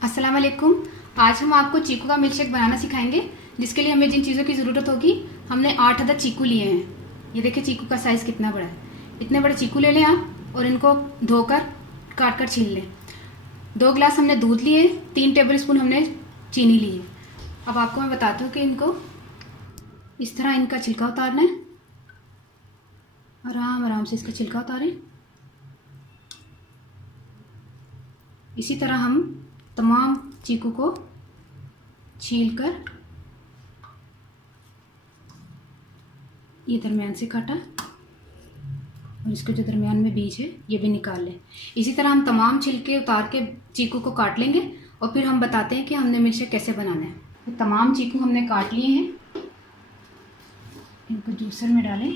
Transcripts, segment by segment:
अस्सलाम वालेकुम। आज हम आपको चीकू का मिल्क शेक बनाना सिखाएंगे, जिसके लिए हमें जिन चीज़ों की ज़रूरत होगी। हमने 8 अदद चीकू लिए हैं। ये देखिए चीकू का साइज़ कितना बड़ा है। इतने बड़े चीकू ले लें आप और इनको धोकर काट कर छील लें। 2 गिलास हमने दूध लिए, 3 टेबल स्पून हमने चीनी ली है। अब आपको मैं बताती हूँ कि इनको इस तरह इनका छिलका उतारना है। आराम आराम से इसका छिलका उतारें। इसी तरह हम तमाम चीकू को छीलकर ये दरमियान से काटा और इसके जो दरमियान में बीज है ये भी निकाल लें। इसी तरह हम तमाम छिलके उतार के चीकू को काट लेंगे और फिर हम बताते हैं कि हमने मिल्क शेक कैसे बनाना है। तो तमाम चीकू हमने काट लिए हैं, इनको जूसर में डालें।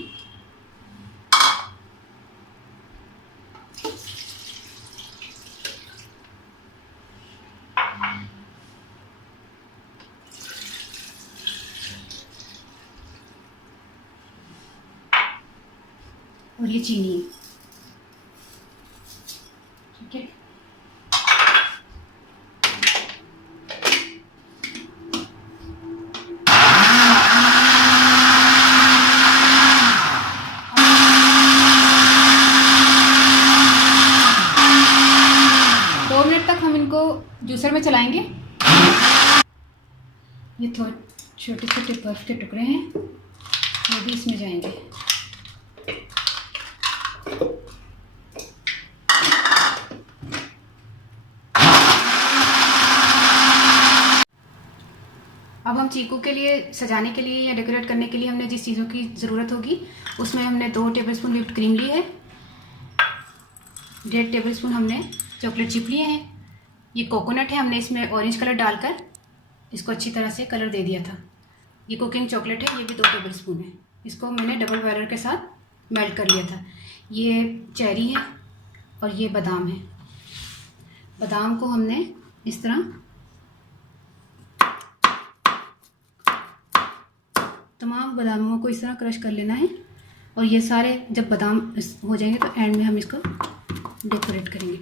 और ये चीनी है, ठीक है। दो मिनट तक हम इनको जूसर में चलाएंगे। ये थोड़े छोटे छोटे बर्फ के टुकड़े हैं, वो भी इसमें जाएंगे। अब हम चीकू के लिए सजाने के लिए या डेकोरेट करने के लिए हमने जिस चीज़ों की ज़रूरत होगी उसमें हमने 2 टेबलस्पून व्हिप्ड क्रीम ली है, 1.5 टेबलस्पून हमने चॉकलेट चिप लिए हैं। ये कोकोनट है, हमने इसमें ऑरेंज कलर डालकर इसको अच्छी तरह से कलर दे दिया था। ये कुकिंग चॉकलेट है, ये भी 2 टेबलस्पून है। इसको मैंने डबल बॉयलर के साथ मेल्ट कर लिया था। ये चेरी है और ये बादाम है। बादाम को हमने इस तरह तमाम बादामों को इस तरह क्रश कर लेना है और ये सारे जब बादाम हो जाएंगे तो एंड में हम इसको डेकोरेट करेंगे।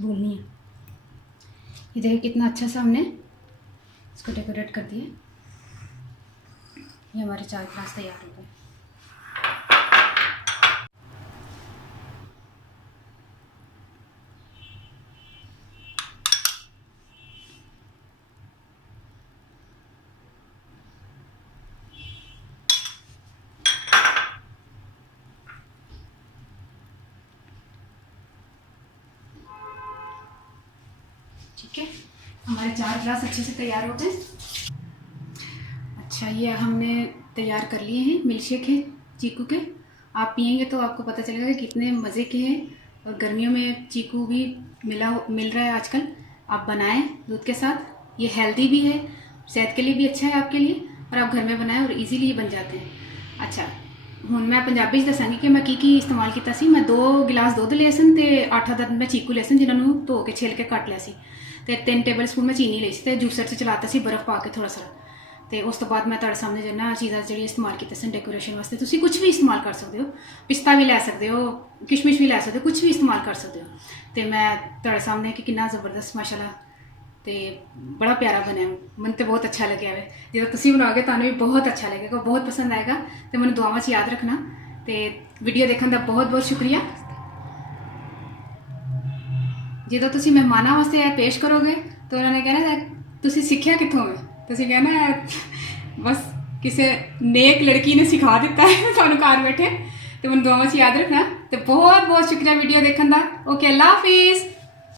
बोलनी है। ये देखिए कितना अच्छा सा हमने इसको डेकोरेट कर दिया। ये हमारे 4 ग्लास तैयार हो गए। ठीक है, हमारे 4 ग्लास अच्छे से तैयार हो गए। अच्छा, ये हमने तैयार कर लिए हैं, मिल्क शेक है चीकू के। आप पियेंगे तो आपको पता चलेगा कि कितने मज़े के हैं। और गर्मियों में चीकू भी मिल रहा है आजकल। आप बनाएं दूध के साथ, ये हेल्दी भी है, सेहत के लिए भी अच्छा है आपके लिए। और आप घर में बनाएं और इजीली ये बन जाते हैं। अच्छा, ਹੁਣ ਮੈਂ ਪੰਜਾਬੀ 'ਚ ਦੱਸਾਂਗੀ ਕਿ ਮੈਂ ਕੀ ਇਸਤੇਮਾਲ ਕੀਤਾ ਸੀ। ਮੈਂ 2 ਗਿਲਾਸ ਦੁੱਧ ਲਏ ਸਨ ਤੇ 8 ਅਦਦ ਮੈਂ ਚੀਕੂ ਲਏ ਸਨ, ਜਿਨ੍ਹਾਂ ਨੂੰ ਧੋ ਕੇ ਛਿੱਲ ਕੇ ਕੱਟ ਲਿਆ ਸੀ, ਤੇ 3 ਟੇਬਲ ਸਪੂਨ ਮੈਂ ਚੀਨੀ ਲਈ ਸੀ ਤੇ ਜੂਸਰ 'ਚ ਚਲਾਤਾ ਸੀ ਬਰਫ਼ ਪਾ ਕੇ ਥੋੜਾ ਸਾਰਾ। ਤੇ ਉਸ ਤੋਂ ਬਾਅਦ ਮੈਂ ਤੁਹਾਡੇ ਸਾਹਮਣੇ ਜਿੰਨਾ ਚੀਜ਼ਾਂ ਜਿਹੜੀ ਇਸਤੇਮਾਲ ਕੀਤੇ ਸਨ ਡੈਕੋਰੇਸ਼ਨ ਵਾਸਤੇ, ਤੁਸੀਂ ਕੁਝ ਵੀ ਇਸਤੇਮਾਲ ਕਰ ਸਕਦੇ ਹੋ, ਪਿਸਤਾ ਵੀ ਲੈ ਸਕਦੇ ਹੋ, ਕਿਸ਼ਮਿਸ਼ ਵੀ ਲੈ ਸਕਦੇ ਹੋ, ਕੁਝ ਵੀ ਇਸਤੇਮਾਲ ਕਰ ਸਕਦੇ ਹੋ। ਤੇ ਮੈਂ ਤੁਹਾਡੇ ਸਾਹਮਣੇ ਕਿ ਕਿੰਨਾ ਜ਼ਬਰਦਸਤ ਮਾਸ਼ਾਅੱਲਾ ਤੇ ਬੜਾ ਪਿਆਰਾ ਬਣਿਆ, ਮੈਨੂੰ ਤੇ ਬਹੁਤ ਅੱਛਾ ਲੱਗਿਆ ਵੇ। ਜਦੋਂ ਤੁਸੀਂ ਬਣਾਓਗੇ ਤੁਹਾਨੂੰ ਵੀ ਬਹੁਤ ਅੱਛਾ ਲੱਗੇਗਾ, ਬਹੁਤ ਪਸੰਦ ਆਏਗਾ। ਤੇ ਮੈਨੂੰ ਦੁਆਵਾਂ 'ਚ ਯਾਦ ਰੱਖਣਾ ਤੇ ਵੀਡੀਓ ਦੇਖਣ ਦਾ ਬਹੁਤ ਬਹੁਤ ਸ਼ੁਕਰੀਆ। ਜਦੋਂ ਤੁਸੀਂ ਮਹਿਮਾਨਾਂ ਵਾਸਤੇ ਇਹ ਪੇਸ਼ ਕਰੋਗੇ ਤਾਂ ਉਹਨਾਂ ਨੇ ਕਹਿਣਾ ਤੁਸੀਂ ਸਿੱਖਿਆ ਕਿੱਥੋਂ ਹੈ, ਤੁਸੀਂ ਕਹਿਣਾ ਬਸ ਕਿਸੇ ਨੇਕ ਲੜਕੀ ਨੇ ਸਿਖਾ ਦਿੱਤਾ ਹੈ ਤੁਹਾਨੂੰ ਘਰ ਬੈਠੇ। ਤੇ ਮੈਨੂੰ ਦੁਆਵਾਂ 'ਚ ਯਾਦ ਰੱਖਣਾ ਤੇ ਬਹੁਤ ਬਹੁਤ ਸ਼ੁਕਰੀਆ ਵੀਡੀਓ ਦੇਖਣ ਦਾ। ਓਕੇ, ਅੱਲਾ ਹਾਫਿਜ਼।